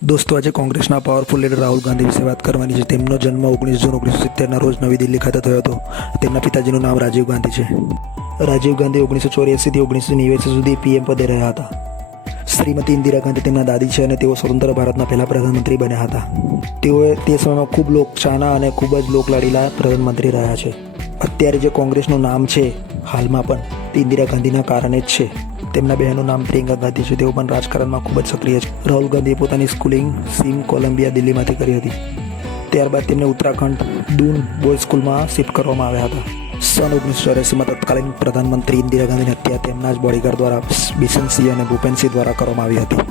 દોસ્તો, આજે કોંગ્રેસના પાવરફુલ લીડર રાહુલ ગાંધી વિશે વાત કરવાની છે. તેમનો જન્મ 19 જૂન 1970ના રોજ નવી દિલ્હી ખાતે થયો હતો. તેમના પિતાજીનું નામ રાજીવ ગાંધી છે. રાજીવ ગાંધી 1984થી 1989 સુધી પીએમ પદે રહ્યા હતા. શ્રીમતી ઇન્દિરા ગાંધી તેમના દાદી છે અને તેઓ સ્વતંત્ર ભારતના પહેલા પ્રધાનમંત્રી બન્યા હતા. તેઓએ તે સમયમાં ખૂબ લોકચાહના અને ખૂબ જ લોકલાડીલા પ્રધાનમંત્રી રહ્યા છે. અત્યારે જે કોંગ્રેસનું નામ છે હાલમાં પણ તે ઇન્દિરા ગાંધીના કારણે જ છે. તેમના બહેનનું નામ પ્રિયંકા ગાંધી છે. તેઓ પણ રાજકારણમાં ખૂબ જ સક્રિય છે. રાહુલ ગાંધીએ પોતાની સ્કૂલિંગ સિમ કોલંબિયા દિલ્હીમાંથી કરી હતી. ત્યારબાદ તેમને ઉત્તરાખંડ દૂન બોયઝ સ્કૂલમાં શિફ્ટ કરવામાં આવ્યા હતા. સન 1984માં તત્કાલીન પ્રધાનમંત્રી ઇન્દિરા ગાંધીની હત્યા તેમના જ બોડીગાર્ડ દ્વારા બિશનસિંહ અને ભૂપેન્દ્રસિંહ દ્વારા કરવામાં આવી હતી.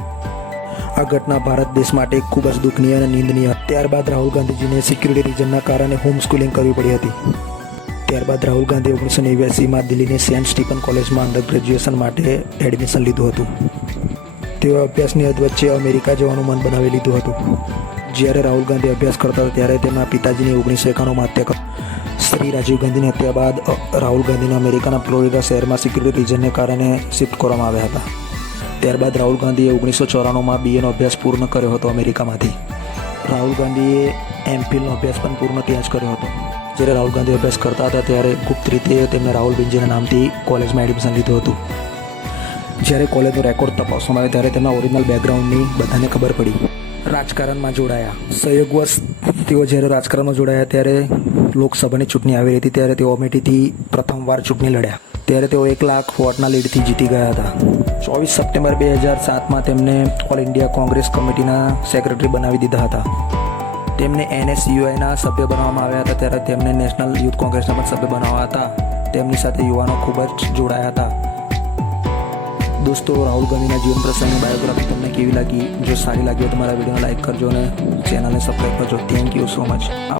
આ ઘટના ભારત દેશ માટે ખૂબ જ દુઃખનીય અને નિંદનીય. ત્યારબાદ રાહુલ ગાંધીજીને સિક્યુરિટી રીઝનના કારણે હોમ સ્કૂલિંગ કરવી પડી હતી. ત્યારબાદ રાહુલ ગાંધીએ 1989માં દિલ્હીની સેન્ટ સ્ટીફન કોલેજમાં અંડર ગ્રેજ્યુએશન માટે એડમિશન લીધું હતું. તેઓ અભ્યાસની વચ્ચે અમેરિકા જવાનું મન બનાવી લીધું હતું. જ્યારે રાહુલ ગાંધી અભ્યાસ કરતા હતા ત્યારે તેમના પિતાજીની 1991માં હત્યા કરી. શ્રી રાજીવ ગાંધીની હત્યા બાદ રાહુલ ગાંધીને અમેરિકાના ફ્લોરિડા શહેરમાં સિક્યુરિટી રીઝનને કારણે શિફ્ટ કરવામાં આવ્યા હતા. ત્યારબાદ રાહુલ ગાંધીએ 1994માં બીએનો અભ્યાસ પૂર્ણ કર્યો હતો અમેરિકામાંથી. રાહુલ ગાંધીએ એમફિલનો અભ્યાસ પણ પૂર્ણ ત્યાં જ કર્યો હતો. જ્યારે રાહુલ ગાંધી અભ્યાસ કરતા હતા ત્યારે ગુપ્ત રીતે તેમને રાહુલ બિંજીના નામથી કોલેજમાં એડમિશન લીધું હતું. જ્યારે કોલેજનો રેકોર્ડ તપાસવામાં આવ્યો ત્યારે તેમના ઓરિજિનલ બેકગ્રાઉન્ડની બધાને ખબર પડી. રાજકારણમાં જોડાયા. સંયોગવશ તેઓ જ્યારે રાજકારણમાં જોડાયા ત્યારે લોકસભાની ચૂંટણી આવી રહી હતી. ત્યારે તેઓ અમેઠીથી પ્રથમવાર ચૂંટણી લડ્યા. ત્યારે તેઓ 1 લાખ વોટના લીડથી જીતી ગયા હતા. 24 સપ્ટેમ્બર 2007માં તેમને ઓલ ઇન્ડિયા કોંગ્રેસ કમિટીના સેક્રેટરી બનાવી દીધા હતા. તેમને NSUIના સભ્ય બનાવવામાં આવ્યા હતા. ત્યારે તેમને નેશનલ યુથ કોંગ્રેસના પણ સભ્ય બનાવ્યા હતા. તેમની સાથે યુવાનો ખૂબ જ જોડાયા હતા. દોસ્તો, રાહુલ ગાંધીના જીવન પ્રસંગની બાયોગ્રાફી તમને કેવી લાગી? જો સારી લાગી હોય તો મારા વિડીયોને લાઇક કરજો અને ચેનલને સબસ્ક્રાઈબ કરજો. Thank you so much.